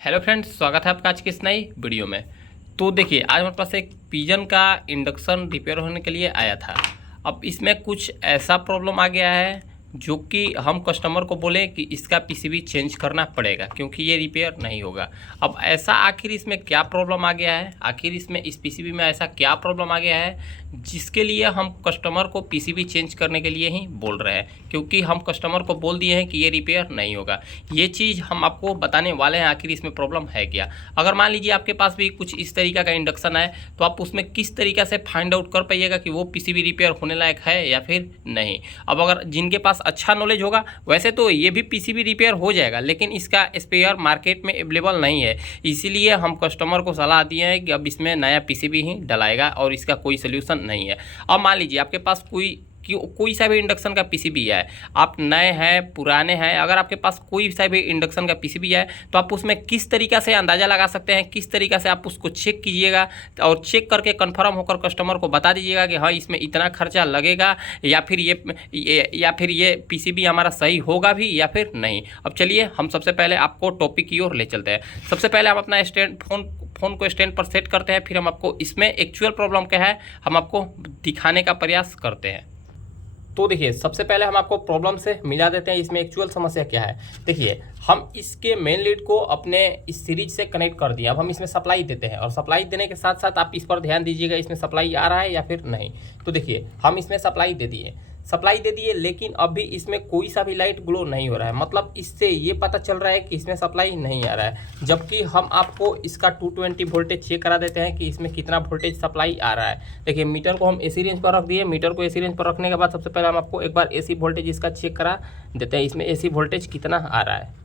Hello friends, स्वागत है आपका आज की इस नई वीडियो में। तो देखिए, आज हमारे पास एक पिजन का इंडक्शन रिपेयर होने के लिए आया था। अब इसमें कुछ ऐसा प्रॉब्लम आ गया है जो कि हम कस्टमर को बोले कि इसका पीसीबी चेंज करना पड़ेगा क्योंकि ये रिपेयर नहीं होगा। अब ऐसा आखिर इसमें क्या प्रॉब्लम आ गया है, आखिर इसमें इस पीसीबी में ऐसा क्या प्रॉब्लम आ गया है जिसके लिए हम कस्टमर को पीसीबी चेंज करने के लिए ही बोल रहे हैं, क्योंकि हम कस्टमर को बोल दिए हैं कि ये रिपेयर नहीं होगा। ये चीज़ हम आपको बताने वाले हैं आखिर इसमें प्रॉब्लम है क्या। अगर मान लीजिए आपके पास भी कुछ इस तरीका का इंडक्शन है तो आप उसमें किस तरीका से फाइंड आउट कर पाइएगा कि वो पीसीबी रिपेयर होने लायक है या फिर नहीं। अब अगर जिनके पास अच्छा नॉलेज होगा, वैसे तो ये भी पीसीबी रिपेयर हो जाएगा, लेकिन इसका स्पेयर मार्केट में अवेलेबल नहीं है। इसीलिए हम कस्टमर को सलाह दिए हैं कि अब इसमें नया पीसीबी ही डलाएगा और इसका कोई सोल्यूशन नहीं है। अब मान लीजिए आपके पास कोई सा भी इंडक्शन का पीसीबी है, आप नए हैं पुराने हैं, अगर आपके पास कोई सा भी इंडक्शन का पीसीबी है तो आप उसमें किस तरीका से अंदाज़ा लगा सकते हैं, किस तरीका से आप उसको चेक कीजिएगा और चेक करके कंफर्म होकर कस्टमर को बता दीजिएगा कि हाँ इसमें इतना खर्चा लगेगा या फिर ये पीसीबी हमारा सही होगा भी या फिर नहीं। अब चलिए हम सबसे पहले आपको टॉपिक की ओर ले चलते हैं। सबसे पहले हम अपना फ़ोन को स्टैंड पर सेट करते हैं, फिर हम आपको इसमें एक्चुअल प्रॉब्लम क्या है हम आपको दिखाने का प्रयास करते हैं। तो देखिए, सबसे पहले हम आपको प्रॉब्लम से मिला देते हैं इसमें एक्चुअल समस्या क्या है। देखिए, हम इसके मेन लीड को अपने इस सीरीज से कनेक्ट कर दिए। अब हम इसमें सप्लाई देते हैं और सप्लाई देने के साथ साथ आप इस पर ध्यान दीजिएगा इसमें सप्लाई आ रहा है या फिर नहीं। तो देखिए, हम इसमें सप्लाई दे दिए लेकिन अभी इसमें कोई सा भी लाइट ग्लो नहीं हो रहा है। मतलब इससे ये पता चल रहा है कि इसमें सप्लाई नहीं आ रहा है, जबकि हम आपको इसका 220 वोल्टेज चेक करा देते हैं कि इसमें कितना वोल्टेज सप्लाई आ रहा है। देखिए, मीटर को हम एसी रेंज पर रख दिए। मीटर को एसी रेंज पर रखने के बाद सबसे पहले हम आपको एक बार एसी वोल्टेज इसका चेक करा देते हैं, इसमें एसी वोल्टेज कितना आ रहा है।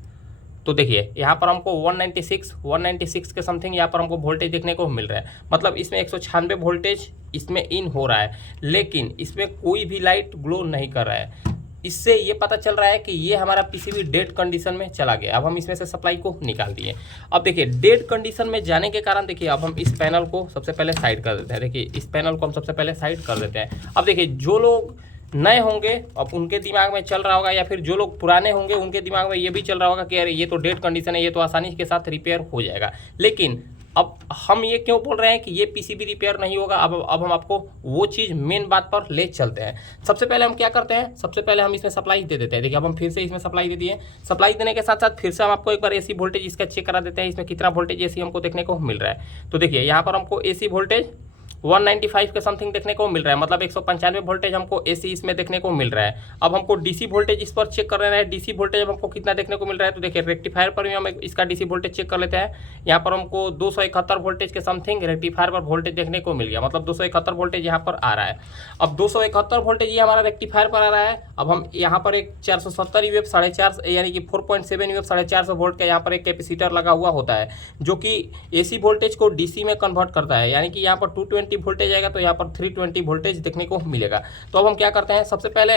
तो देखिए, यहाँ पर हमको 196 के समथिंग यहाँ पर हमको वोल्टेज देखने को मिल रहा है। मतलब इसमें 196 वोल्टेज इसमें इन हो रहा है, लेकिन इसमें कोई भी लाइट ग्लो नहीं कर रहा है। इससे ये पता चल रहा है कि ये हमारा पीसीबी डेड कंडीशन में चला गया। अब हम इसमें से सप्लाई को निकाल दिए। अब देखिए, डेड कंडीशन में जाने के कारण देखिए अब हम इस पैनल को सबसे पहले साइड कर देते हैं। देखिए, इस पैनल को हम सबसे पहले साइड कर देते हैं। अब देखिए, जो लोग नए होंगे अब उनके दिमाग में चल रहा होगा, या फिर जो लोग पुराने होंगे उनके दिमाग में ये भी चल रहा होगा कि अरे ये तो डेड कंडीशन है, ये तो आसानी के साथ रिपेयर हो जाएगा। लेकिन अब हम ये क्यों बोल रहे हैं कि ये पीसीबी रिपेयर नहीं होगा। अब हम आपको वो चीज़ मेन बात पर ले चलते हैं। सबसे पहले हम क्या करते हैं, सबसे पहले हम इसमें सप्लाई दे देते हैं। देखिए, अब हम फिर से इसमें सप्लाई दे दिए। सप्लाई देने के साथ साथ फिर से हम आपको एक बार एसी वोल्टेज इसका चेक करा देते हैं, इसमें कितना वोल्टेज एसी हमको देखने को मिल रहा है। तो देखिए, यहाँ पर हमको एसी वोल्टेज 195 के समथिंग देखने को मिल रहा है। मतलब 195 वोल्टेज हमको एसी इसमें देखने को मिल रहा है। अब हमको डीसी वोल्टेज इस पर चेक कर रहे हैं। डीसी वोल्टेज अब हमको कितना देखने को मिल रहा है। तो देखिए, रेक्टिफायर पर भी हम इसका डीसी वोल्टेज चेक कर लेते हैं। यहाँ पर हमको 271 वोल्टेज के समथिंग रेक्टिफायर पर वोल्टेज देखने को मिल गया। मतलब 271 वोल्टेज यहाँ पर आ रहा है। अब 271 वोल्टेज ये हमारा रेक्टिफायर पर आ रहा है। अब हम यहाँ पर एक 470 यूएफ 4.5 यानी कि 4.7 यूएफ 450 वोल्ट का यहाँ पर एक कैपेसिटर लगा हुआ होता है, जो कि एसी वोल्टेज को डीसी में कन्वर्ट करता है। यानी कि यहाँ पर 220 वोल्टेज आएगा तो यहाँ पर 320 वोल्टेज देखने को मिलेगा। तो अब हम क्या करते हैं, सबसे पहले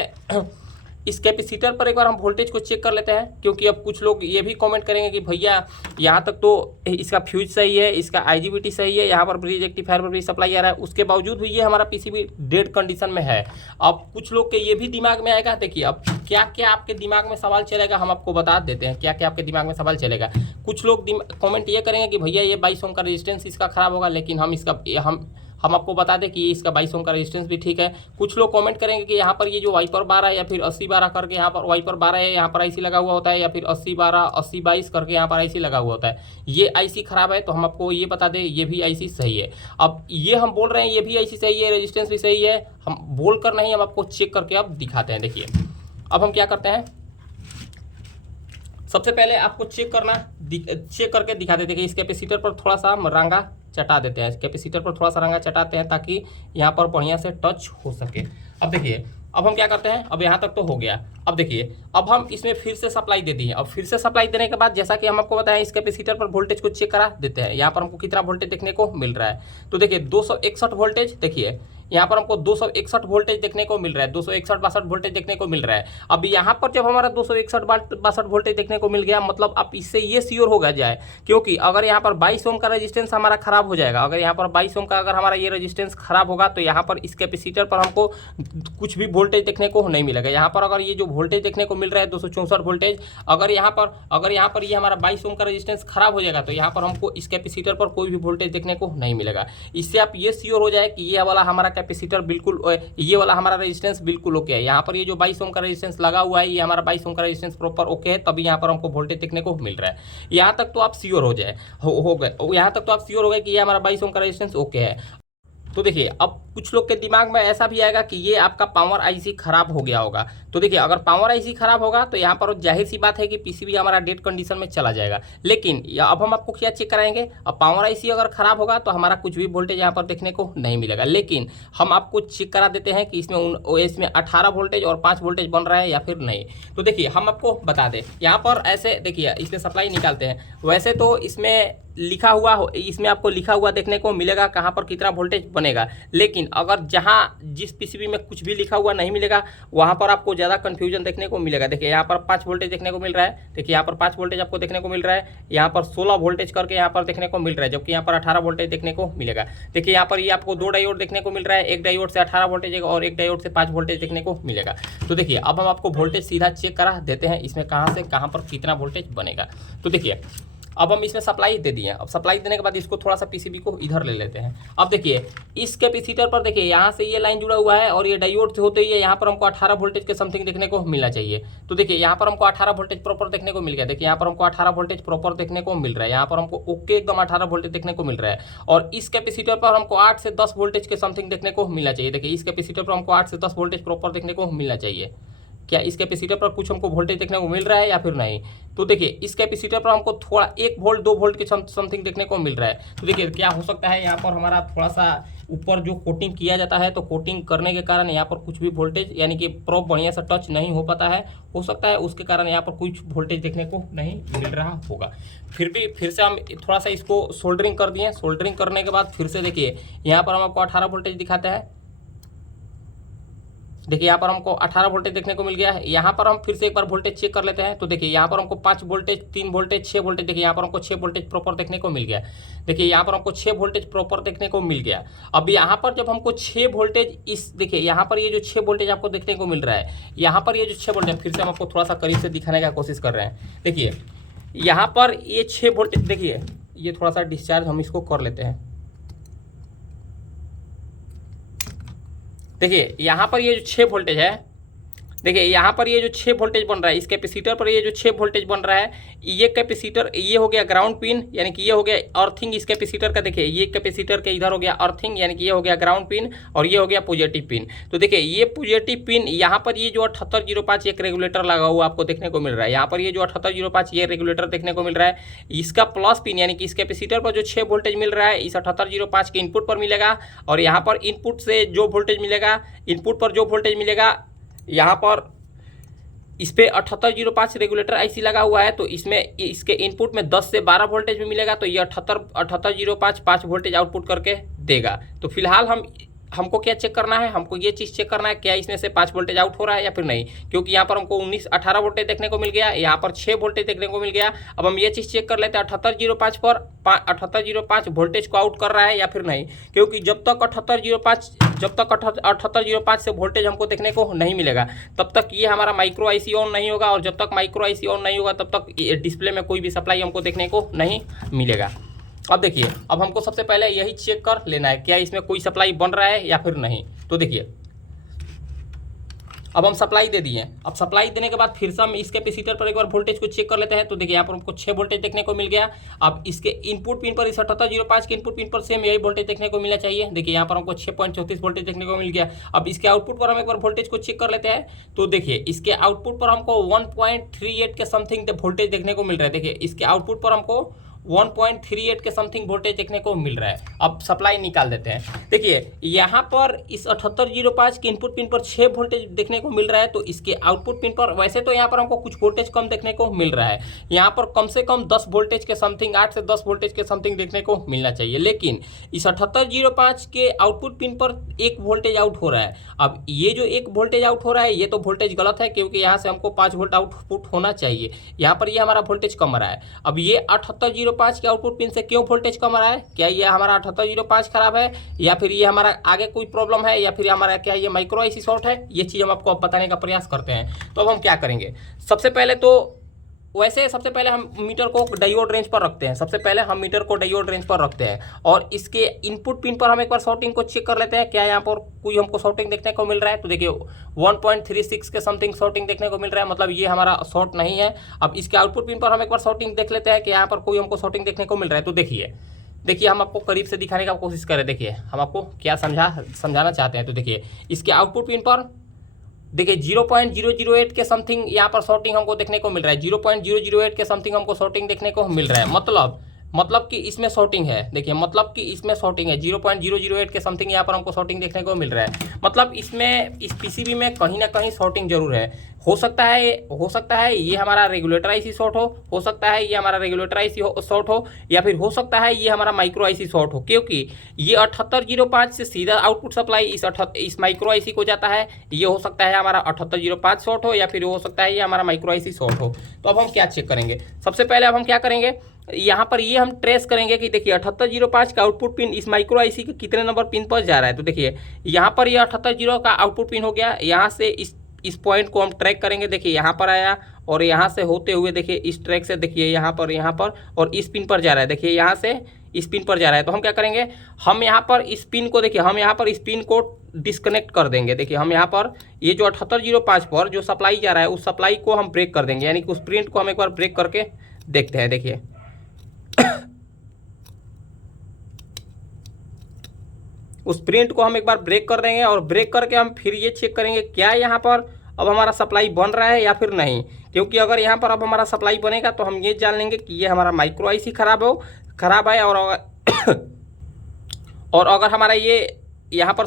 इस कैपेसिटर पर एक बार हम वोल्टेज को चेक कर लेते हैं, क्योंकि अब कुछ लोग ये भी कमेंट करेंगे कि भैया यहाँ तक तो इसका फ्यूज सही है, इसका आईजीबीटी सही है, यहाँ पर ब्रिज रेक्टिफायर पर भी सप्लाई आ रहा है, उसके बावजूद भी ये हमारा पीसीबी डेड कंडीशन में है। अब कुछ लोग के ये भी दिमाग में आएगा। देखिए, अब क्या क्या आपके दिमाग में सवाल चलेगा हम आपको बता देते हैं, क्या क्या आपके दिमाग में सवाल चलेगा। कुछ लोग कॉमेंट ये करेंगे कि भैया ये 22 ओम का रेजिस्टेंस इसका खराब होगा, लेकिन हम आपको बता दें कि इसका 22 ओम का रेजिस्टेंस भी ठीक है। कुछ लोग कमेंट करेंगे कि यहाँ पर ये जो वाइपर 12 या फिर 80-12 करके यहाँ पर वाइपर 12 है, यहाँ पर आईसी लगा हुआ होता है, या फिर 80-12 80-22 करके यहाँ पर आईसी लगा हुआ होता है, ये आईसी खराब है। तो हम आपको ये बता दें ये भी आईसी सही है। अब ये हम बोल रहे हैं ये भी आईसी सही है, रेजिस्टेंस भी सही है, हम बोल कर नहीं, हम आपको चेक करके अब दिखाते हैं। देखिए, अब हम क्या करते हैं, सबसे पहले आपको चेक करके दिखा देते हैं कि इस कैपेसिटर पर थोड़ा सा हम रंगा चटा देते हैं। कैपेसिटर पर थोड़ा सा रंगा चटाते हैं ताकि यहाँ पर बढ़िया से टच हो सके। अब देखिए, अब हम क्या करते हैं, अब यहाँ तक तो हो गया। अब देखिए, अब हम इसमें फिर से सप्लाई दे दिए। अब फिर से सप्लाई देने के बाद जैसा कि हम आपको बताएं, इस कैपेसिटर पर वोल्टेज को चेक करा देते हैं। यहाँ पर हमको कितना वोल्टेज देखने को मिल रहा है। तो देखिए, 261 वोल्टेज देखिए यहाँ पर हमको 261 वोल्टेज देखने को मिल रहा है, 261-62 वोल्टेज देखने को मिल रहा है। अब यहाँ पर जब हमारा 261-62 वोल्टेज देखने को मिल गया, मतलब अब इससे ये श्योर होगा जाए, क्योंकि अगर यहाँ पर 22 ओम का रेजिस्टेंस हमारा खराब हो जाएगा, अगर यहाँ पर 22 ओम का अगर हमारा ये रेजिस्टेंस खराब होगा तो यहाँ पर इस कैपेसिटर पर हमको कुछ भी वोल्टेज देखने को नहीं मिलेगा। यहाँ पर अगर ये जो वोल्टेज देखने को मिल रहा है 264 वोल्टेज, अगर यहाँ पर ये हमारा 22 ओम का रेजिस्टेंस खराब हो जाएगा तो यहाँ पर हमको इस कैपेसिटर पर कोई भी वोल्टेज देखने को नहीं मिलेगा। इससे आप ये श्योर हो जाए कि ये वाला हमारा कैपेसिटर बिल्कुल, ये वाला हमारा रेजिस्टेंस बिल्कुल ओके है। यहाँ पर ये जो 22 ओम का रेजिस्टेंस लगा हुआ है, ये हमारा 22 ओम का रेजिस्टेंस प्रॉपर ओके है, तभी यहाँ पर हमको वोल्टेज देखने को मिल रहा है। यहाँ तक तो आप श्योर हो जाए, हो गए, यहाँ तक तो आप श्योर हो गए कि ये हमारा 22 ओम का रेजिस्टेंस ओके है। तो देखिए, अब कुछ लोग के दिमाग में ऐसा भी आएगा कि ये आपका पावर आईसी खराब हो गया होगा। तो देखिए, अगर पावर आईसी खराब होगा तो यहाँ पर जाहिर सी बात है कि पीसीबी हमारा डेड कंडीशन में चला जाएगा। लेकिन अब हम आपको क्या चेक कराएंगे, अब पावर आईसी अगर खराब होगा तो हमारा कुछ भी वोल्टेज यहाँ पर देखने को नहीं मिलेगा। लेकिन हम आपको चेक करा देते हैं कि इसमें 18 वोल्टेज और 5 वोल्टेज बन रहा है या फिर नहीं। तो देखिए, हम आपको बता दें, यहाँ पर ऐसे देखिए, इसमें सप्लाई निकालते हैं। वैसे तो इसमें लिखा हुआ हो, इसमें आपको लिखा हुआ देखने को मिलेगा कहाँ पर कितना वोल्टेज बनेगा। लेकिन अगर जिस पीसीबी में कुछ भी लिखा हुआ नहीं मिलेगा, वहाँ पर आपको ज़्यादा कन्फ्यूजन देखने को मिलेगा। देखिए, यहाँ पर 5 वोल्टेज देखने को मिल रहा है, देखिए यहाँ पर 5 वोल्टेज आपको देखने को मिल रहा है, यहाँ पर 16 वोल्टेज करके यहाँ पर देखने को मिल रहा है, जबकि यहाँ पर 18 वोल्टेज देखने को मिलेगा। देखिए, यहाँ पर ये आपको 2 डायोड देखने को मिल रहा है, एक डायोड से 18 वोल्टेज और एक डायोड से 5 वोल्टेज देखने को मिलेगा। तो देखिए, अब हम आपको वोल्टेज सीधा चेक करा देते हैं, इसमें कहाँ से कहाँ पर कितना वोल्टेज बनेगा। तो देखिए, अब हम इसमें सप्लाई दे दिए। अब सप्लाई देने के बाद इसको थोड़ा सा पीसीबी को इधर ले लेते हैं। अब देखिए, इस कैपेसिटर पर देखिए, यहाँ से ये लाइन जुड़ा हुआ है और ये डायोड से होते ही यहाँ पर हमको 18 वोल्टेज के समथिंग देखने को मिलना चाहिए। तो देखिए, यहाँ पर हमको 18 वोल्टेज प्रॉपर देखने को मिल गया। देखिए, यहाँ पर हमको 18 वोल्टेज प्रॉपर देखने को मिल रहा है, यहाँ पर हमको ओके एकदम 18 वोल्टेज देखने को मिल रहा है। और इस कैपेसिटर पर हमको 8 से 10 वोल्टेज के समथिंग देखने को मिलना चाहिए। देखिए, इस कैपेसिटर पर हमको 8 से 10 वोल्टेज प्रॉपर देखने को मिलना चाहिए। क्या इस कैपेसिटर पर कुछ हमको वोल्टेज देखने को मिल रहा है या फिर नहीं। तो देखिए, इस कैपेसिटर पर हमको थोड़ा 1 वोल्ट 2 वोल्ट के समथिंग देखने को मिल रहा है। तो देखिए, क्या हो सकता है, यहाँ पर हमारा थोड़ा सा ऊपर जो कोटिंग किया जाता है, तो कोटिंग करने के कारण यहाँ पर कुछ भी वोल्टेज यानी कि प्रोब बढ़िया से टच नहीं हो पाता है, हो सकता है उसके कारण यहाँ पर कुछ वोल्टेज देखने को नहीं मिल रहा होगा। फिर से हम थोड़ा सा इसको सोल्डरिंग कर दिए। सोल्डरिंग करने के बाद फिर से देखिए, यहाँ पर हम आपको 18 वोल्टेज दिखाता है। देखिए, यहाँ पर हमको 18 वोल्टेज देखने को मिल गया है। यहाँ पर हम फिर से एक बार वोल्टेज चेक कर लेते हैं। तो देखिए, यहाँ पर हमको 5 वोल्टेज, 3 वोल्टेज, 6 वोल्टेज, देखिए यहाँ पर हमको 6 वोल्टेज प्रॉपर देखने को मिल गया। देखिए, यहाँ पर हमको 6 वोल्टेज प्रॉपर देखने को मिल गया। अब यहाँ पर जब हमको 6 वोल्टेज देखिए, यहाँ पर ये जो 6 वोल्टेज आपको देखने को मिल रहा है, यहाँ पर ये जो 6 वोल्टेज, फिर से हम आपको थोड़ा सा करीब से दिखाने का कोशिश कर रहे हैं। देखिए, यहाँ पर ये 6 वोल्टेज, देखिए ये थोड़ा सा डिस्चार्ज हम इसको कर लेते हैं। देखिए, यहाँ पर ये जो 6 वोल्टेज है, देखिए यहाँ पर ये जो 6 वोल्टेज बन रहा है, इस कैपेसिटर पर ये जो 6 वोल्टेज बन रहा है, ये कैपेसिटर, ये हो गया ग्राउंड पिन, यानी कि ये हो गया अर्थिंग इस कैपेसिटर का। देखिए, ये कैपेसिटर के इधर हो गया अर्थिंग, यानी कि ये हो गया ग्राउंड पिन और ये हो गया पॉजिटिव पिन। तो देखिए, ये पॉजिटिव पिन, यहाँ पर ये जो 7805 एक रेगुलेटर लगा हुआ आपको देखने को मिल रहा है। यहाँ पर ये जो 7805 ये रेगुलेटर देखने को मिल रहा है, इसका प्लस पिन, यानी कि इस कैपेसिटर पर जो 6 वोल्टेज मिल रहा है, इस 7805 के इनपुट पर मिलेगा। और यहाँ पर इनपुट से जो वोल्टेज मिलेगा, इनपुट पर जो वोल्टेज मिलेगा, यहाँ पर इस पर 7805 रेगुलेटर आईसी लगा हुआ है, तो इसमें इसके इनपुट में 10 से 12 वोल्टेज भी मिलेगा। तो ये 7805 5 वोल्टेज आउटपुट करके देगा। तो फिलहाल हमको क्या चेक करना है, हमको ये चीज़ चेक करना है क्या इसमें से 5 वोल्टेज आउट हो रहा है या फिर नहीं, क्योंकि यहाँ पर हमको 18 वोल्टेज देखने को मिल गया, यहाँ पर 6 वोल्टेज देखने को मिल गया। अब हम ये चीज़ चेक कर लेते हैं 7805 पर 7805 वोल्टेज को आउट कर रहा है या फिर नहीं, क्योंकि जब तक 7805 से वोल्टेज हमको देखने को नहीं मिलेगा, तब तक ये हमारा माइक्रो आईसी ऑन नहीं होगा। और जब तक माइक्रो आईसी ऑन नहीं होगा, तब तक डिस्प्ले में कोई भी सप्लाई हमको देखने को नहीं मिलेगा। अब देखिए, अब हमको सबसे पहले यही चेक कर लेना है क्या इसमें कोई सप्लाई बन रहा है या फिर नहीं। तो देखिए, अब हम सप्लाई दे दिए। अब सप्लाई देने के बाद फिर से हम इस कैपेसिटर पर एक बार वोल्टेज को चेक कर लेते हैं। तो देखिए, यहाँ पर हमको 6 वोल्टेज देखने को मिल गया। अब इसके इनपुट पिन पर, इस 7805 के इनपुट पिन पर सेम यही वोल्टेज देखने को मिलना चाहिए। देखिए, यहाँ पर हमको 6.34 वोल्टेज देखने को मिल गया। अब इसके आउटपुट पर हम एक बार वोल्टेज को चेक कर लेते हैं। तो देखिए, इसके आउटपुट पर हमको 1.38 के समथिंग वोल्टेज देखने को मिल रहा है। देखिए, इसके आउटपुट पर हमको 1.38 के समथिंग वोल्टेज देखने को मिल रहा है। अब सप्लाई निकाल देते हैं। देखिए यहाँ पर इस 7805 के इनपुट पिन पर 6 वोल्टेज देखने को मिल रहा है, तो इसके आउटपुट पिन पर वैसे तो यहाँ पर हमको कुछ वोल्टेज कम देखने को मिल रहा है, यहाँ पर कम से कम 10 वोल्टेज के समथिंग, 8 से 10 वोल्टेज के समथिंग देखने को मिलना चाहिए, लेकिन इस 7805 के आउटपुट पिन पर 1 वोल्टेज आउट हो रहा है। अब ये जो 1 वोल्टेज आउट हो रहा है ये तो वोल्टेज गलत है, क्योंकि यहाँ से हमको 5 वोल्ट आउटपुट होना चाहिए, यहाँ पर ये हमारा वोल्टेज कम आ रहा है। अब ये 7805 के आउटपुट पिन से क्यों वोल्टेज कम आ रहा है? क्या ये हमारा 7805 खराब है, या फिर ये हमारा आगे कोई प्रॉब्लम है, या फिर हमारा क्या ये माइक्रो आईसी शॉर्ट है? ये चीज़ हम आपको अब बताने का प्रयास करते हैं। तो अब हम क्या करेंगे, सबसे पहले हम मीटर को डायोड रेंज पर रखते हैं। सबसे पहले हम मीटर को डायोड रेंज पर रखते हैं और इसके इनपुट पिन पर हम एक बार शॉर्टिंग को चेक कर लेते हैं, क्या यहाँ पर कोई हमको शॉर्टिंग देखने को मिल रहा है। तो देखिए 1.36 के समथिंग शॉर्टिंग देखने को मिल रहा है, मतलब ये हमारा शॉर्ट नहीं है। अब इसके आउटपुट पिन पर हम एक बार शॉर्टिंग देख लेते हैं कि यहाँ पर कोई हमको शॉर्टिंग देखने को मिल रहा है। तो देखिए हम आपको करीब से दिखाने का कोशिश करें। देखिए हम आपको क्या समझाना चाहते हैं। तो देखिए इसके आउटपुट पिन पर देखिए 0.008 के समथिंग यहाँ पर शॉर्टिंग हमको देखने को मिल रहा है। 0.008 के समथिंग हमको शॉर्टिंग देखने को मिल रहा है, मतलब कि इसमें शॉर्टिंग है। देखिए मतलब कि इसमें शॉर्टिंग है, 0.008 के समथिंग यहाँ पर हमको शॉर्टिंग देखने को मिल रहा है। मतलब इसमें इस पीसीबी में कहीं ना कहीं शॉर्टिंग जरूर है। हो सकता है ये हमारा रेगुलेटर आईसी शॉर्ट हो सकता है ये हमारा रेगुलेटर आईसी शॉर्ट हो, या फिर हो सकता है ये हमारा माइक्रो आईसी शॉर्ट हो, क्योंकि ये 7805 से सीधा आउटपुट सप्लाई इस माइक्रो आईसी को जाता है। ये हो सकता है हमारा 7805 शॉर्ट हो, या फिर हो सकता है ये हमारा माइक्रो आईसी शॉर्ट हो। तो अब हम क्या चेक करेंगे, सबसे पहले अब हम क्या करेंगे, यहाँ पर ये हम ट्रेस करेंगे कि देखिए 7805 का आउटपुट पिन इस माइक्रो आईसी के कितने नंबर पिन पर जा रहा है। तो देखिए यहाँ पर ये 78 का आउटपुट पिन हो गया। यहाँ से इस पॉइंट को हम ट्रैक करेंगे। देखिए यहाँ पर आया और यहाँ से होते हुए देखिए इस ट्रैक से देखिए यहाँ पर और इस पिन पर जा रहा है। देखिए यहाँ से इस पिन पर जा रहा है। तो हम क्या करेंगे, हम यहाँ पर इस पिन को देखिए हम यहाँ पर इस पिन को डिस्कनेक्ट कर देंगे। देखिए हम यहाँ पर ये जो 7805 पर जो सप्लाई जा रहा है उस सप्लाई को हम ब्रेक कर देंगे, यानी कि उस प्रिंट को हम एक बार ब्रेक करके देखते हैं। देखिए उस प्रिंट को हम एक बार ब्रेक कर देंगे और ब्रेक करके हम फिर ये चेक करेंगे क्या यहाँ पर अब हमारा सप्लाई बन रहा है या फिर नहीं, क्योंकि अगर यहाँ पर अब हमारा सप्लाई बनेगा तो हम ये जान लेंगे कि ये हमारा माइक्रो आईसी खराब है और अगर हमारा ये यहाँ पर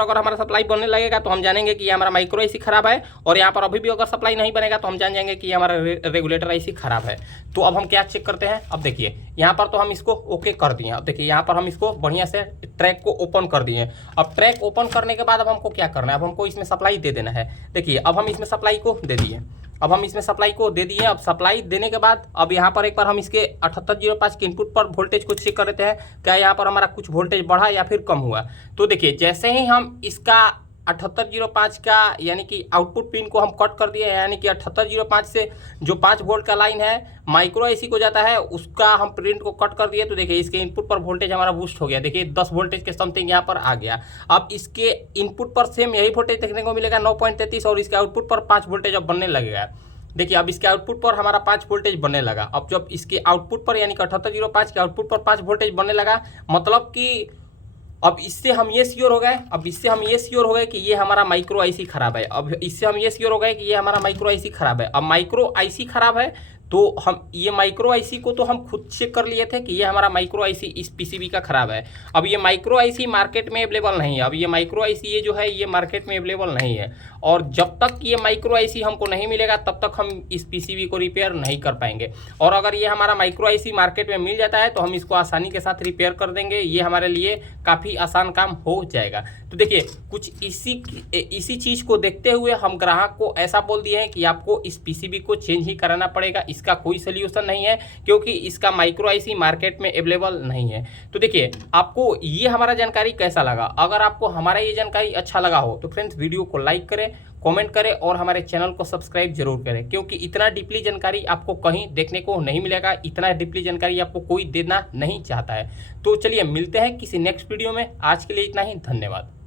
अगर हमारा सप्लाई बनने लगेगा तो हम जानेंगे कि ये हमारा माइक्रो आईसी खराब है, और यहाँ पर अभी भी अगर सप्लाई नहीं बनेगा तो हम जान जाएंगे कि ये हमारा रेगुलेटर आईसी खराब है। तो अब हम क्या चेक करते हैं, अब देखिए यहाँ पर तो हम इसको ओके कर दिए। अब देखिए यहाँ पर हम इसको बढ़िया से ट्रैक को ओपन कर दिए। अब ट्रैक ओपन करने के बाद अब हमको क्या करना है, अब हमको इसमें सप्लाई दे देना है। देखिए अब हम इसमें सप्लाई को दे दिए। अब सप्लाई देने के बाद अब यहाँ पर एक बार हम इसके 7805 के इनपुट पर वोल्टेज को चेक कर लेते हैं, क्या यहाँ पर हमारा कुछ वोल्टेज बढ़ा या फिर कम हुआ। तो देखिए जैसे ही हम इसका 7805 का यानी कि आउटपुट पिन को हम कट कर दिए, यानी कि 7805 से जो 5 वोल्ट का लाइन है माइक्रो आईसी को जाता है उसका हम प्रिंट को कट कर दिए। तो देखिए इसके इनपुट पर वोल्टेज हमारा बूस्ट हो गया। देखिए 10 वोल्टेज के समथिंग यहाँ पर आ गया। अब इसके इनपुट पर सेम यही वोल्टेज देखने को मिलेगा 9.33, और इसके आउटपुट पर 5 वोल्टेज अब बनने लगेगा। देखिए अब इसके आउटपुट पर हमारा 5 वोल्टेज बनने लगा। अब जब इसके आउटपुट पर यानी कि 7805 के आउटपुट पर 5 वोल्टेज बनने लगा, मतलब कि अब इससे हम ये श्योर हो गए कि ये हमारा माइक्रो आईसी खराब है। अब माइक्रो आईसी खराब है तो हम ये माइक्रो आईसी को तो हम खुद चेक कर लिए थे कि ये हमारा माइक्रो आईसी इस पीसीबी का खराब है। अब ये माइक्रो आईसी मार्केट में अवेलेबल नहीं है। अब ये माइक्रो आईसी ये जो है ये मार्केट में अवेलेबल नहीं है, और जब तक ये माइक्रो आईसी हमको नहीं मिलेगा तब तक हम इस पीसीबी को रिपेयर नहीं कर पाएंगे। और अगर ये हमारा माइक्रो आईसी मार्केट में मिल जाता है तो हम इसको आसानी के साथ रिपेयर कर देंगे। ये हमारे लिए काफ़ी आसान काम हो जाएगा। तो देखिए कुछ इसी चीज़ को देखते हुए हम ग्राहक को ऐसा बोल दिए हैं कि आपको इस पीसीबी को चेंज ही कराना पड़ेगा, इसका कोई सोल्यूशन नहीं है, क्योंकि इसका माइक्रो आईसी मार्केट में अवेलेबल नहीं है। तो देखिए आपको ये हमारा जानकारी कैसा लगा, अगर आपको हमारा ये जानकारी अच्छा लगा हो तो फ्रेंड्स वीडियो को लाइक करें, कमेंट करें और हमारे चैनल को सब्सक्राइब जरूर करें, क्योंकि इतना डीपली जानकारी आपको कहीं देखने को नहीं मिलेगा। इतना डीपली जानकारी आपको कोई देना नहीं चाहता है। तो चलिए मिलते हैं किसी नेक्स्ट वीडियो में। आज के लिए इतना ही, धन्यवाद।